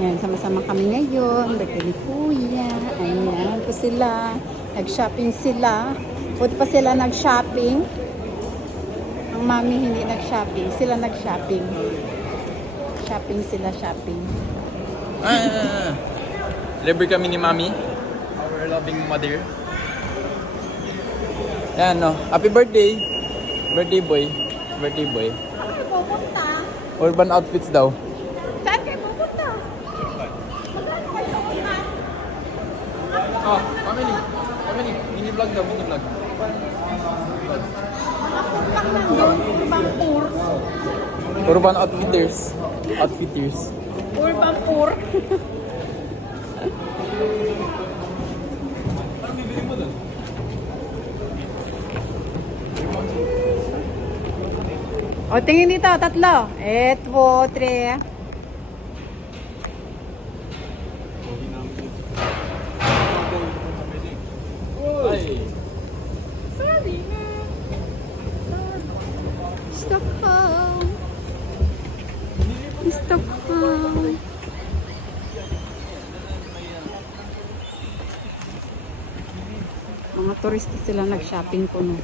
Ayan, sama-sama kami ngayon. Birthday ni Kuya. Ayan po sila. Nag-shopping sila. Buti pa sila nag-shopping. Ang mami hindi nag-shopping. Sila nag-shopping. Shopping sila, shopping. Libre kami ni Mami. Our loving mother. Yan, no. Happy birthday. Birthday boy. Birthday boy. Saan kayo pupunta? Urban outfits daw. Saan kayo pupunta? Magkano kayo sa ulan? Oh, family. Family. Mini vlog daw, mini vlog. Nakapuntak lang doon. Bampur. Urban outfitters. Outfitters. Urban Pur. O, tingin dito, tatlo. 1, 2, 3. Ay. Sorry na. Stockholm. Stockholm. Mga turista sila nag-shopping po no.